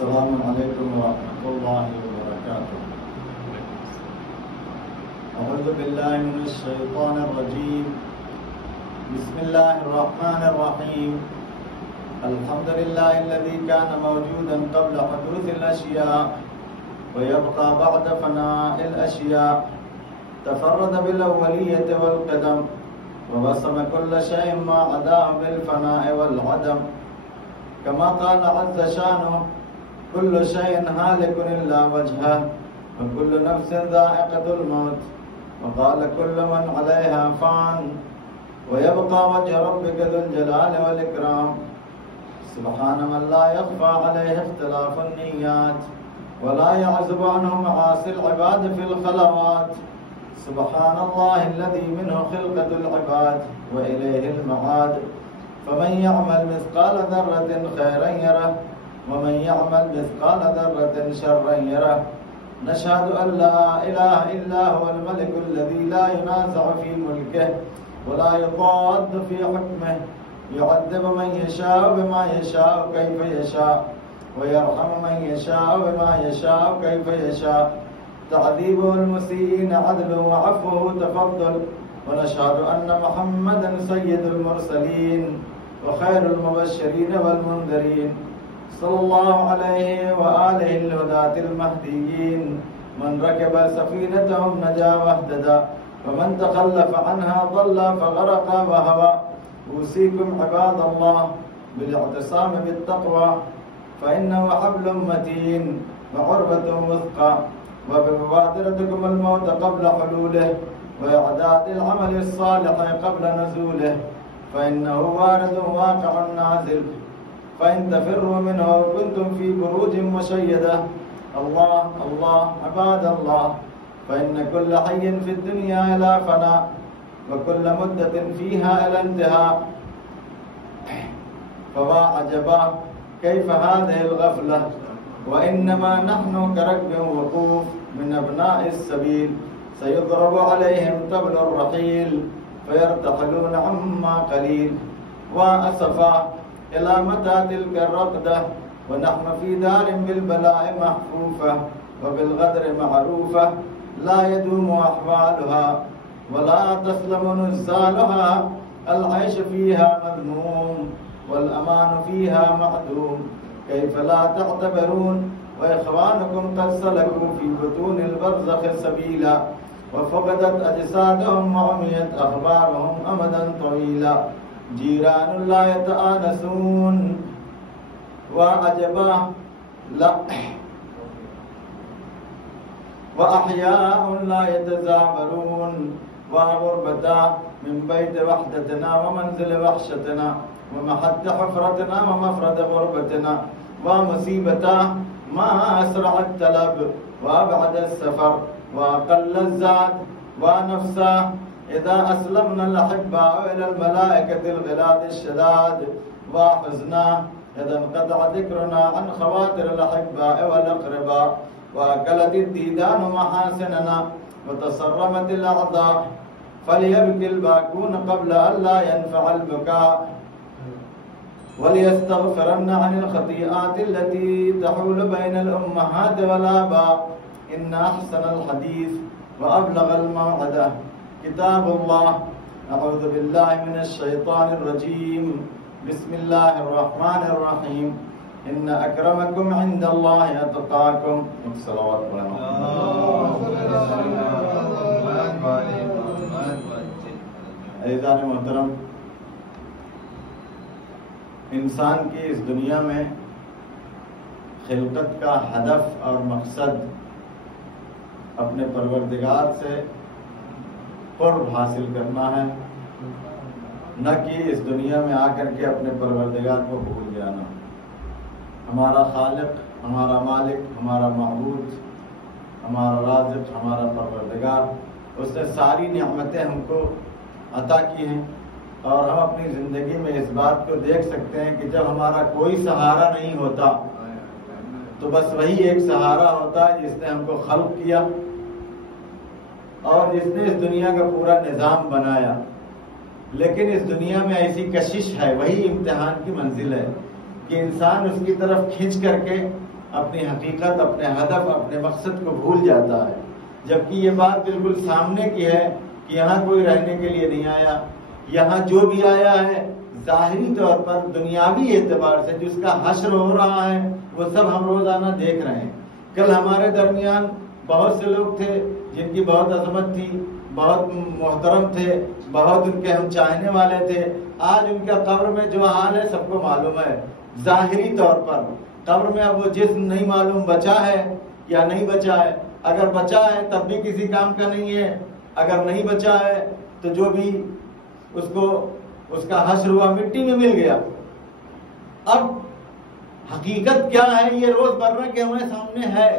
السلام علیکم ورحمۃ اللہ وبرکاتہ۔ اعوذ باللہ من الشیطان الرجیم، بسم اللہ الرحمن الرحیم۔ الحمد للہ الذی کان موجودا قبل حدوث الاشیاء ویبقى بعد فناء الاشیاء، تفرد بالاولیۃ والقدم ووصف كل شيء ما عداه بالفناء والعدم، كما قال عز شانه كل شيء هالك إلا وجهه وكل نفس ذائقة الموت، وقال كل من عليها فان ويبقى وجه ربك ذو الجلال والإكرام، سبحان من لا يخفى عليه اختلاف النيات ولا يعزب عنه معاصي العباد في الخلوات، سبحان الله الذي منه خلقة العباد وإليه المعاد، فمن يعمل مثقال ذرة خيرا يره ومن يعمل مثقال ذرة شرا يره، نشهد أن لا إله إلا هو الملك الذي لا ينازع في ملكه ولا يضاد في حكمه، يعذب من يشاء بما يشاء كيف يشاء ويرحم من يشاء بما يشاء كيف يشاء، تعذيبه المسيئين عدل وعفوه تفضل، ونشهد أن محمدا سيد المرسلين وخير المبشرين والمنذرين، صلى الله عليه وآله الهداة المهديين، من ركب سفينتهم نجا واهتدى ومن تخلف عنها ضل فغرق وهوى، أوصيكم عباد الله بالاعتصام بالتقوى فإنه حبل متين وعربة وثقى، وبمبادرتكم الموت قبل حلوله وإعداد العمل الصالح قبل نزوله، فإنه وارد واقع نازل، فإن تفروا منه وكنتم في بروج مشيدة، الله الله عباد الله، فإن كل حي في الدنيا إلى فناء وكل مدة فيها إلى انتهاء، فوا عجبا كيف هذه الغفلة، وإنما نحن كركب وقوف من أبناء السبيل، سيضرب عليهم طبل الرحيل فيرتحلون عما قليل، وأسفا إلى متى تلك الرقدة ونحن في دار بالبلاء محفوفة وبالغدر معروفة، لا يدوم أحوالها ولا تسلم نزالها، العيش فيها مذموم والأمان فيها معدوم، كيف لا تعتبرون وإخوانكم قد سلكوا في بطون البرزخ سبيلا، وفقدت أجسادهم وعميت أخبارهم أمدا طويلا، جيران لا يتآنسون وعجبا لا وأحياء لا يتزاورون، وغربتا من بيت وحدتنا ومنزل وحشتنا ومحد حفرتنا ومفرد غربتنا، ومصيبتا ما أسرع التلب وأبعد السفر وأقل الزاد، ونفسا إذا أسلمنا الأحباء إلى الملائكة الغلاد الشداد، وحزنا إذا انقطع ذكرنا عن خواطر الأحباء والأقرباء، وأكلت الديدان محاسننا وتصرمت الأعضاء، فليبكي الباكون قبل أن لا ينفع البكاء، وليستغفرن عن الخطيئات التي تحول بين الأمهات والآباء، إن أحسن الحديث وأبلغ الموعظة كتاب الله، أعوذ بالله من الشيطان الرجيم، بسم الله الرحمن الرحيم، إن أكرمكم عند الله أتقاكم، صلوات عزیزان محترم، انسان کی اس دنیا میں خلقت کا ہدف اور مقصد اپنے پروردگار سے قرب حاصل کرنا ہے، نہ کہ اس دنیا میں آ کر کے اپنے پروردگار کو بھول جانا۔ ہمارا خالق، ہمارا مالک، ہمارا معبود، ہمارا رازق، ہمارا پروردگار، اس نے ساری نعمتیں ہم کو عطا کی ہیں، اور ہم اپنی زندگی میں اس بات کو دیکھ سکتے ہیں کہ جب ہمارا کوئی سہارا نہیں ہوتا تو بس وہی ایک سہارا ہوتا ہے جس نے ہم کو خلق کیا اور جس نے اس دنیا کا پورا نظام بنایا، لیکن اس دنیا میں ایسی کشش ہے، وہی امتحان کی منزل ہے کہ انسان اس کی طرف کھینچ کر کے اپنی حقیقت، اپنے ہدف، اپنے مقصد کو بھول جاتا ہے، جبکہ یہ بات بالکل سامنے کی ہے کہ یہاں کوئی رہنے کے لیے نہیں آیا. یہاں جو بھی آیا ہے ظاہری طور پر دنیاوی اعتبار سے جس کا حشر ہو رہا ہے وہ سب ہم روزانہ دیکھ رہے ہیں. کل ہمارے درمیان بہت سے لوگ تھے جن کی بہت عظمت تھی، بہت محترم تھے، بہت ان کے ہم چاہنے والے تھے. آج ان کا قبر میں جو حال ہے سب کو معلوم ہے. ظاہری طور پر قبر میں اب وہ جسم نہیں معلوم بچا ہے یا نہیں بچا ہے. اگر بچا ہے تب بھی کسی کام کا نہیں ہے، اگر نہیں بچا ہے تو جو بھی اس کو اس کا حشر ہوا مٹی میں مل گیا. اب حقیقت کیا ہے یہ روز مرہ کے ہمارے سامنے ہے،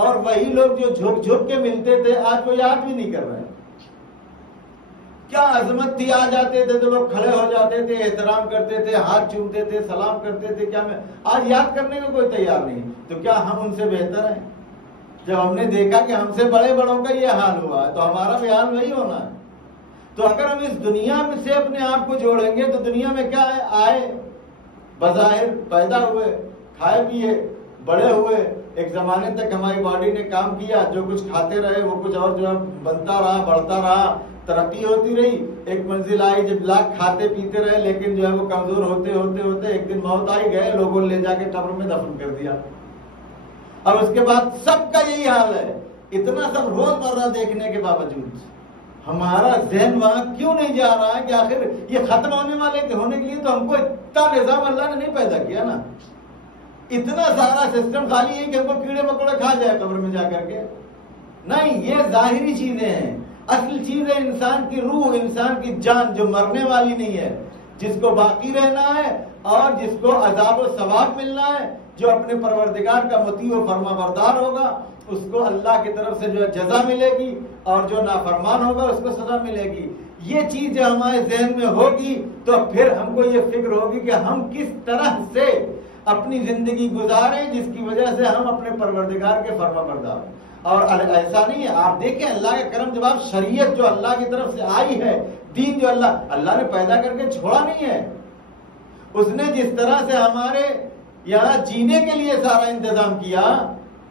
اور وہی لوگ جو جھک جھک کے ملتے تھے آج وہ یاد بھی نہیں کر رہے. کیا عظمت تھی، آ جاتے تھے تو لوگ کھڑے ہو جاتے تھے، احترام کرتے تھے، ہاتھ چومتے تھے، سلام کرتے تھے. کیا میں آج یاد کرنے کو کوئی تیار نہیں. تو کیا ہم ان سے بہتر ہیں؟ جب ہم نے دیکھا کہ ہم سے بڑے بڑوں کا یہ حال ہوا ہے تو ہمارا بھی حال وہی ہونا ہے. تو اگر ہم اس دنیا میں سے اپنے آپ کو جوڑیں گے تو دنیا میں کیا ہے، آئے بظاہر پیدا ہوئے، کھائے پیے، بڑے ہوئے، ایک زمانے تک ہماری باڈی نے کام کیا، جو کچھ کھاتے رہے وہ کچھ اور جو بنتا رہا، بڑھتا رہا، ترقی ہوتی رہی. ایک منزل آئی جب لاکھ کھاتے پیتے رہے لیکن جو ہے وہ کمزور ہوتے ہوتے ہوتے ایک دن موت آئی، گئے لوگوں نے لے جا کے قبر میں دفن کر دیا. اور اس کے بعد سب کا یہی حال ہے. اتنا سب روز مرہ دیکھنے کے باوجود ہمارا ذہن وہاں کیوں نہیں جا رہا ہے کہ آخر یہ ختم ہونے کے لیے تو ہم کو اتنا نظام اللہ نے نہیں پیدا کیا نا. اتنا سارا سسٹم خالی ہے کہ ہم کو کیڑے مکوڑے کھا جائے قبر میں جا کر کے. نہیں، یہ ظاہری چیزیں ہیں. اصل چیز ہے انسان کی روح، انسان کی جان جو مرنے والی نہیں ہے، جس کو باقی رہنا ہے اور جس کو عذاب و ثواب ملنا ہے، جو اپنے پروردگار کا مطیع و فرما بردار ہوگا اس کو اللہ کی طرف سے جو ہے جزا ملے گی، اور جو نافرمان ہوگا اس کو سزا ملے گی. یہ چیز جو ہمارے ذہن میں ہوگی تو پھر ہم کو یہ فکر ہوگی کہ ہم کس طرح سے اپنی زندگی گزاریں جس کی وجہ سے ہم اپنے پروردگار کے فرما بردار ہوں. اور ایسا نہیں ہے. آپ دیکھیں اللہ کا کرم، جب آپ شریعت جو اللہ کی طرف سے آئی ہے، دین جو اللہ نے پیدا کر کے چھوڑا نہیں ہے. اس نے جس طرح سے ہمارے یہاں جینے کے لیے سارا انتظام کیا،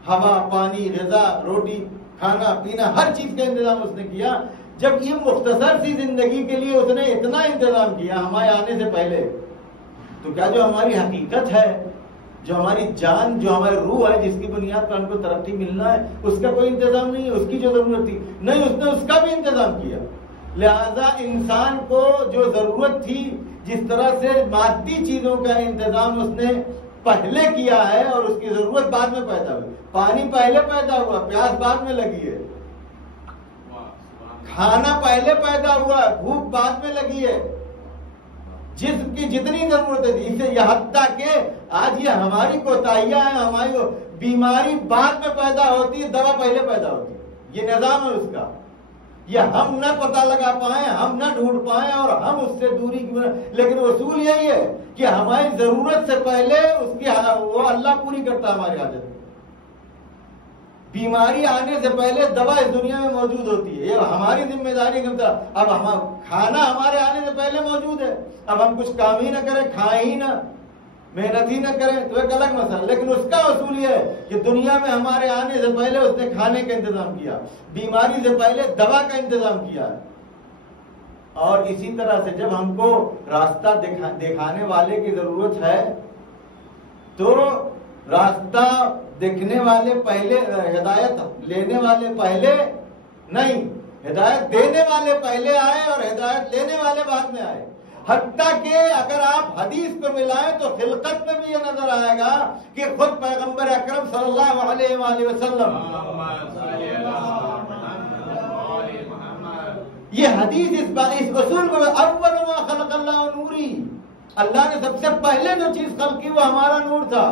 ہوا، پانی، غذا، روٹی، کھانا پینا، ہر چیز کا انتظام اس نے کیا. جب یہ مختصر سی زندگی کے لیے اس نے اتنا انتظام کیا ہمارے آنے سے پہلے، تو کیا جو ہماری حقیقت ہے، جو ہماری جان، جو ہماری روح ہے، جس کی بنیاد پر ہم کو ترقی ملنا ہے، اس کا کوئی انتظام نہیں ہے؟ اس کی جو ضرورت تھی نہیں، اس نے اس کا بھی انتظام کیا. لہذا انسان کو جو ضرورت تھی، جس طرح سے مادی چیزوں کا انتظام اس نے پہلے کیا ہے اور اس کی ضرورت بعد میں پیدا ہوئی. پانی پہلے پیدا ہوا، پیاس بعد میں لگی ہے. کھانا پہلے پیدا ہوا، بھوک بعد میں لگی ہے. جسم کی جتنی ضرورت ہے اسے یہاں تک کہ آج یہ ہماری کوتاہیاں ہیں، ہماری بیماری بعد میں پیدا ہوتی ہے، دوا پہلے پیدا ہوتی ہے. یہ نظام ہے اس کا. یہ ہم نہ پتہ لگا پائیں، ہم نہ ڈھونڈ پائیں اور ہم اس سے دوری کی، لیکن اصول یہی ہے کہ ہماری ضرورت سے پہلے اس کی وہ اللہ پوری کرتا ہے ہماری حاجت. بیماری آنے سے پہلے دوا اس دنیا میں موجود ہوتی ہے. یہ ہماری ذمہ داری کے مطابق. اب کھانا ہمارے آنے سے پہلے موجود ہے، اب ہم کچھ کام ہی نہ کریں، کھائیں ہی نہ، محنت ہی نہ کریں تو ایک الگ مسئلہ. لیکن اس کا اصول یہ ہے کہ دنیا میں ہمارے آنے سے پہلے اس نے کھانے کا انتظام کیا، بیماری سے پہلے دوا کا انتظام کیا. اور اسی طرح سے جب ہم کو راستہ دکھانے والے کی ضرورت ہے تو راستہ دیکھنے والے پہلے، ہدایت لینے والے پہلے نہیں، ہدایت دینے والے پہلے آئے اور ہدایت لینے والے بعد میں آئے. حتیٰ کہ اگر آپ حدیث کو ملائیں تو خلقت میں بھی یہ نظر آئے گا کہ خود پیغمبر اکرم صلی اللہ علیہ وآلہ وسلم، یہ حدیث اس اصول کو، اول ما خلق اللہ نوری، اللہ نے سب سے پہلے جو چیز خلق کی وہ ہمارا نور تھا.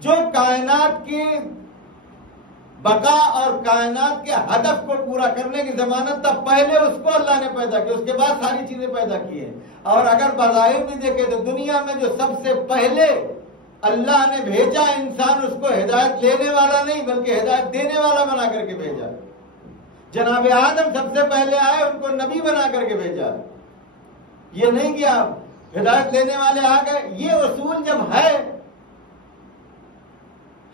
جو کائنات کی بقا اور کائنات کے ہدف کو پورا کرنے کی ضمانت تھا، پہلے اس کو اللہ نے پیدا کیا، اس کے بعد ساری چیزیں پیدا کی ہیں. اور اگر بظاہر بھی دیکھے تو دنیا میں جو سب سے پہلے اللہ نے بھیجا انسان، اس کو ہدایت لینے والا نہیں بلکہ ہدایت دینے والا بنا کر کے بھیجا. جناب آدم سب سے پہلے آئے، ان کو نبی بنا کر کے بھیجا. یہ نہیں کہ آپ ہدایت لینے والے آ گئے. یہ اصول جب ہے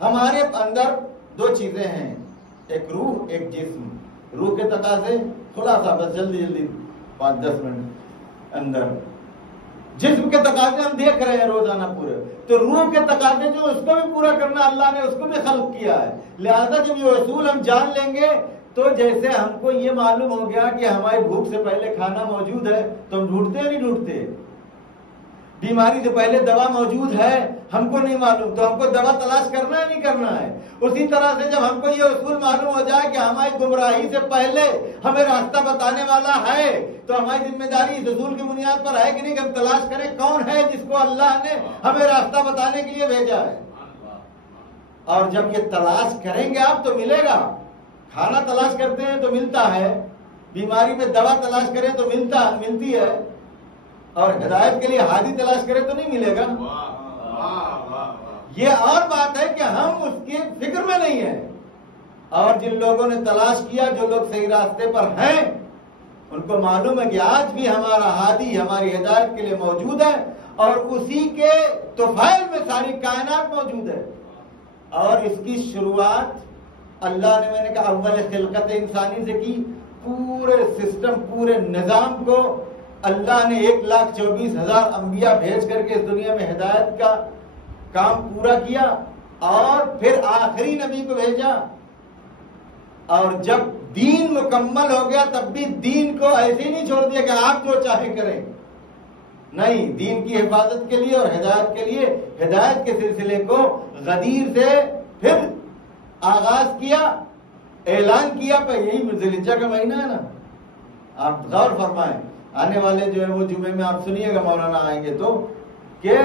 ہمارے اندر دو چیزیں ہیں، ایک روح ایک جسم. روح کے تقاضے خلاصہ بس جلدی 5-10 منٹ اندر. جسم کے تقاضے ہم دیکھ رہے ہیں روزانہ پورے. تو روح کے تقاضے جو اس کو بھی پورا کرنا اللہ نے اس کو بھی خلق کیا ہے. لہذا جب یہ اصول ہم جان لیں گے تو جیسے ہم کو یہ معلوم ہو گیا کہ ہماری بھوک سے پہلے کھانا موجود ہے تو ہم ڈھونڈتے ہیں نہیں ڈھونڈتے. بیماری سے پہلے دوا موجود ہے ہم کو نہیں معلوم تو ہم کو دوا تلاش کرنا ہے نہیں کرنا ہے. اسی طرح سے جب ہم کو یہ اصول معلوم ہو جائے کہ ہماری گمراہی سے پہلے ہمیں راستہ بتانے والا ہے تو ہماری ذمہ داری اس اصول کی بنیاد پر ہے کہ نہیں کہ ہم تلاش کریں کون ہے جس کو اللہ نے ہمیں راستہ بتانے کے لیے بھیجا ہے. اور جب یہ تلاش کریں گے آپ تو ملے گا. کھانا تلاش کرتے ہیں تو ملتا ہے، بیماری میں دوا تلاش کریں تو ملتی ہے، اور ہدایت کے لیے ہادی تلاش کریں تو نہیں ملے گا. یہ اور بات ہے کہ ہم اس کی فکر میں نہیں ہیں. اور جن لوگوں نے تلاش کیا، جو لوگ صحیح راستے پر ہیں، ان کو معلوم ہے کہ آج بھی ہمارا ہادی ہماری ہدایت کے لیے موجود ہے اور اسی کے طفیل میں ساری کائنات موجود ہے. اور اس کی شروعات اللہ نے، میں نے کہا، اول خلقت انسانی سے کی. پورے سسٹم، پورے نظام کو اللہ نے 1,24,000 انبیاء بھیج کر کے اس دنیا میں ہدایت کا کام پورا کیا اور پھر آخری نبی کو بھیجا. اور جب دین مکمل ہو گیا تب بھی دین کو ایسے ہی نہیں چھوڑ دیا کہ آپ جو چاہے کریں. نہیں، دین کی حفاظت کے لیے اور ہدایت کے لیے ہدایت کے سلسلے کو غدیر سے پھر آغاز کیا، اعلان کیا. پہ یہی ذی الحجہ کا مہینہ ہے نا، آپ غور فرمائیں. آنے والے جو ہے وہ جمعے میں آپ سنیے گا، مولانا آئیں گے تو، کہ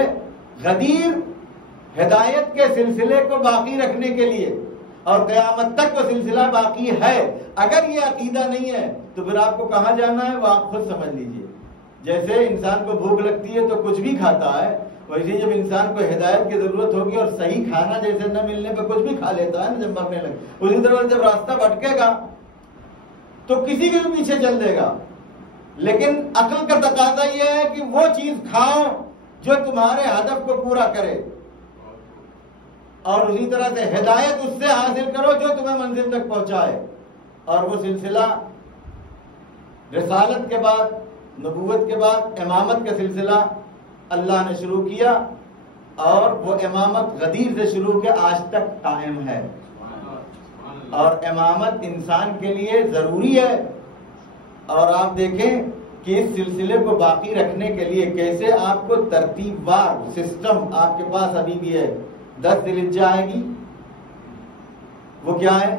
غدیر ہدایت کے سلسلے کو باقی رکھنے کے لیے اور قیامت تک وہ سلسلہ باقی ہے. اگر یہ عقیدہ نہیں ہے تو پھر آپ کو کہاں جانا ہے وہ آپ خود سمجھ لیجئے. جیسے انسان کو بھوک لگتی ہے تو کچھ بھی کھاتا ہے، ویسے جب انسان کو ہدایت کی ضرورت ہوگی اور صحیح کھانا جیسے نہ ملنے پہ کچھ بھی کھا لیتا ہے نا جب مرنے لگے، اسی طرح جب راستہ بھٹکے گا تو کسی کے بھی پیچھے چل دے گا. لیکن عقل کا تقاضا یہ ہے کہ وہ چیز کھاؤ جو تمہارے ہدف کو پورا کرے، اور اسی طرح سے ہدایت اس سے حاصل کرو جو تمہیں منزل تک پہنچائے. اور وہ سلسلہ رسالت کے بعد، نبوت کے بعد امامت کا سلسلہ اللہ نے شروع کیا، اور وہ امامت غدیر سے شروع کے آج تک قائم ہے. اور امامت انسان کے لیے ضروری ہے. اور آپ دیکھیں کہ اس سلسلے کو باقی رکھنے کے لیے کیسے آپ کو ترتیب وار سسٹم آپ کے پاس ابھی بھی ہے. 10 ذی الحجہ آئے گی، وہ کیا ہے؟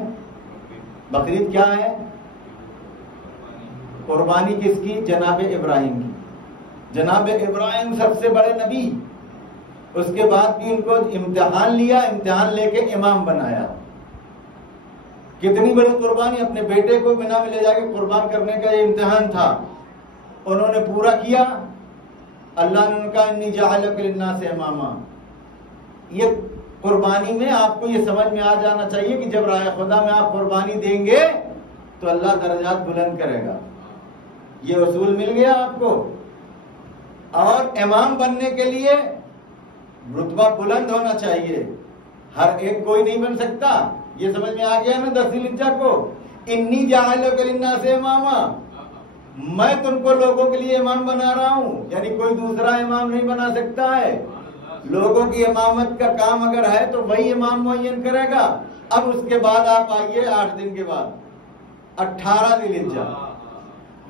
بقرعید. کیا ہے؟ قربانی کس کی؟ جناب ابراہیم کی. جناب ابراہیم سب سے بڑے نبی، اس کے بعد بھی ان کو امتحان لیا، امتحان لے کے امام بنایا. کتنی بڑی قربانی، اپنے بیٹے کو مینا میں لے جا کے قربان کرنے کا یہ امتحان تھا. انہوں نے پورا کیا. اللہ نے ان کا انی جاعلک للناس اماما. یہ قربانی میں آپ کو یہ سمجھ میں آ جانا چاہیے کہ جب راہ خدا میں آپ قربانی دیں گے تو اللہ درجات بلند کرے گا. یہ اصول مل گیا آپ کو. اور امام بننے کے لیے رتبہ بلند ہونا چاہیے. ہر ایک کوئی نہیں بن سکتا. یہ سمجھ میں آ گیا نا 10 ذی الحجہ کو. انی جاعلک للناس اماما، میں تم کو لوگوں کے لیے امام بنا رہا ہوں. یعنی کوئی دوسرا امام نہیں بنا سکتا ہے. لوگوں کی امامت کا کام اگر ہے تو وہی امام معین کرے گا. اب اس کے بعد آپ آئیے 8 دن کے بعد 18 ذی الحجہ،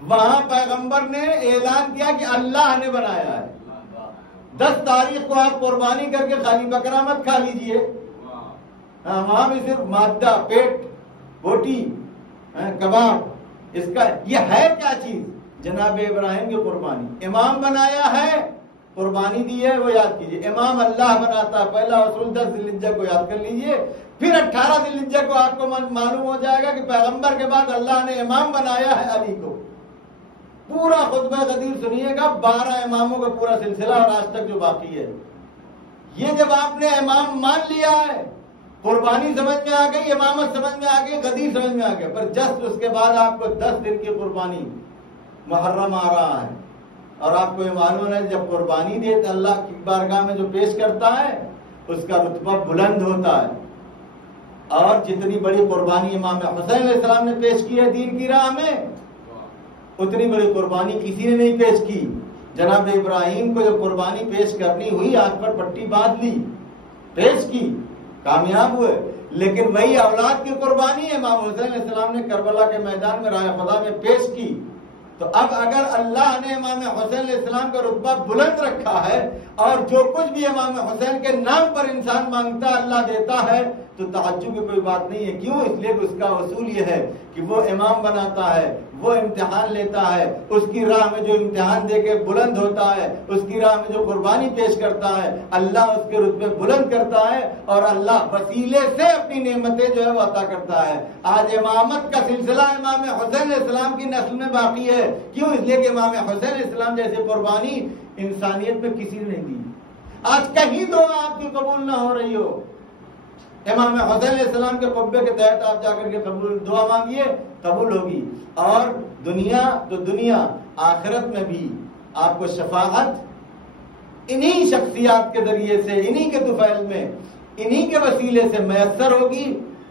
وہاں پیغمبر نے اعلان کیا کہ اللہ نے بنایا ہے. 10 تاریخ کو آپ قربانی کر کے خالی بکرا مت کھا لیجئے. وہاں بھی صرف مادہ، پیٹ، بوٹی، کباب. اس کا یہ ہے کیا چیز؟ جناب ابراہیم کی قربانی. امام بنایا ہے، قربانی دی ہے، وہ یاد کیجئے. امام اللہ بناتا ہے. پہلا اصول 10 ذی الحجہ کو یاد کر لیجئے. پھر 18 ذی الحجہ کو آپ کو معلوم ہو جائے گا کہ پیغمبر کے بعد اللہ نے امام بنایا ہے علی کو. پورا خطبہ غدیر سنیے گا، 12 اماموں کا پورا سلسلہ اور آج تک جو باقی ہے. یہ جب آپ نے امام مان لیا ہے، قربانی سمجھ میں آ گئی، امامت سمجھ میں آ گئی، غدیر سمجھ میں آ گیا، پر جسٹ اس کے بعد آپ کو 10 دن کی قربانی محرم آ رہا ہے. اور آپ کو یہ معلوم ہے جب قربانی دے تو اللہ کی بارگاہ میں جو پیش کرتا ہے اس کا رتبہ بلند ہوتا ہے. اور جتنی بڑی قربانی امام حسین علیہ السلام نے پیش کی ہے دین کی راہ میں، اتنی بڑی قربانی کسی نے نہیں پیش کی۔ جناب ابراہیم کو جو قربانی پیش کرنی ہوئی، آنکھ پر پٹی باندھ لی، پیش کی، کامیاب ہوئے، لیکن وہی اولاد کی قربانی امام حسین علیہ السلام نے کربلا کے میدان میں راہ خدا میں پیش کی۔ تو اب اگر اللہ نے امام حسین علیہ السلام کا رتبہ بلند رکھا ہے اور جو کچھ بھی امام حسین کے نام پر انسان مانگتا ہے اللہ دیتا ہے، تو تعجب کی کوئی بات نہیں ہے۔ کیوں؟ اس لیے کہ اس کا اصول یہ ہے کہ وہ امام بناتا ہے، وہ امتحان لیتا ہے، اس کی راہ میں جو امتحان دے کے بلند ہوتا ہے، اس کی راہ میں جو قربانی پیش کرتا ہے، اللہ اس کے رتبے بلند کرتا ہے اور اللہ وسیلے سے اپنی نعمتیں جو ہے وہ عطا کرتا ہے۔ آج امامت کا سلسلہ امام حسین علیہ السلام کی نسل میں باقی ہے۔ کیوں؟ اس لیے کہ امام حسین علیہ السلام جیسی قربانی انسانیت میں کسی نے نہیں دی۔ آج کہیں دعا آپ کی قبول نہ ہو رہی ہو، امام حسین علیہ السلام کے قبے کے تحت آپ جا کر کے قبول دعا مانگیے، قبول ہوگی۔ اور دنیا تو دنیا، آخرت میں بھی آپ کو شفاعت انہی شخصیات کے ذریعے سے، انہی کے طفیل میں، انہی کے وسیلے سے میسر ہوگی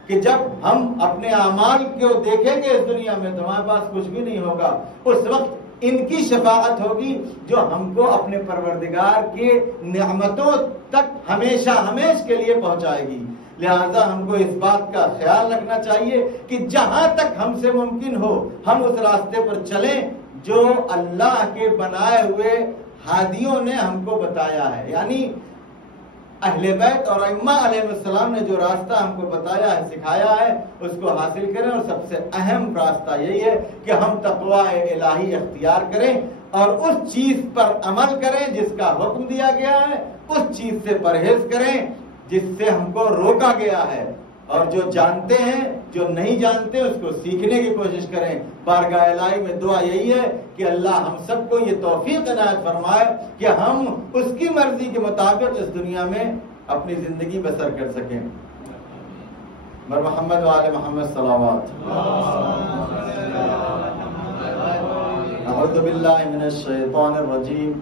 کہ جب ہم اپنے اعمال کو دیکھیں گے اس دنیا میں تو ہمارے پاس کچھ بھی نہیں ہوگا، اس وقت ان کی شفاعت ہوگی جو ہم کو اپنے پروردگار کے نعمتوں تک ہمیشہ ہمیش کے لیے پہنچائے گی۔ لہذا ہم کو اس بات کا خیال رکھنا چاہیے کہ جہاں تک ہم سے ممکن ہو ہم اس راستے پر چلیں جو اللہ کے بنائے ہوئے ہادیوں نے ہم کو بتایا ہے، یعنی اہل بیت اور ائمہ علیہ السلام نے جو راستہ ہم کو بتایا ہے، سکھایا ہے، اس کو حاصل کریں۔ اور سب سے اہم راستہ یہی ہے کہ ہم تقویٰ الہی اختیار کریں اور اس چیز پر عمل کریں جس کا حکم دیا گیا ہے، اس چیز سے پرہیز کریں جس سے ہم کو روکا گیا ہے، اور جو جانتے ہیں، جو نہیں جانتے اس کو سیکھنے کی کوشش کریں۔ بارگاہ الہی میں دعا یہی ہے کہ اللہ ہم سب کو یہ توفیق عنایت فرمائے کہ ہم اس کی مرضی کے مطابق اس دنیا میں اپنی زندگی بسر کر سکیں۔ بر محمد و آل محمد صلوات۔ اعوذ باللہ من الشیطان الرجیم۔